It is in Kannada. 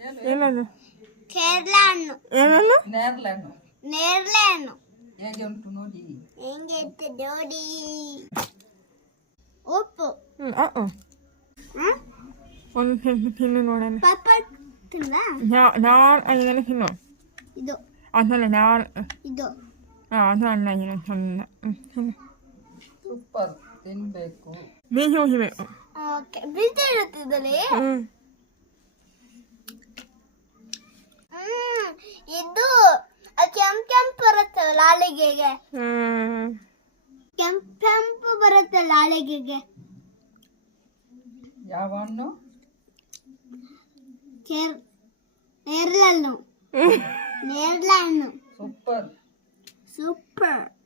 ಏನದು? ಕೇರಳ ಹಣ್ಣು. ಏನದು? ನೇರಳೆ ಹಣ್ಣು. ನೇರಳೆ ಹಣ್ಣು ಹೇಗೆ ಉಂಟು ನೋಡಿ. ಹೆಂಗೆ ಇತ್ತು ನೋಡಿ. ಉಪ್ಪು. ಒಂದು ತಿನ್ನು ನೋಡೋಣ. ಪಾಪ ತಿಂದ ನಾನು ಅದನ್ನು ತಿನ್ನು. ಇದು ಅದಲ್ಲ ನಾನು ಇದು ಅದು ಅನ್ನ ಚಂದ. ಸೂಪರ್, ತಿನ್ಬೇಕು. ಬೀಜ ಉಳಿಬೇಕು. ಓಕೆ ಬೀಜ ಇರುತ್ತಿದ್ದಲ್ಲಿ. ಇದು ಕೆಂಪು ಬರುತ್ತೆ ಲಾಳಿಗೆಗೆ. ಕೆಂಪು ಬರುತ್ತೆ ಲಾಳಿಗೆಗೆ. ಯಾವ ಹಣ್ಣು? ನೇರಳೆ ಹಣ್ಣು. ನೇರಳೆ ಹಣ್ಣು. ಸೂಪರ್. ಸೂಪರ್.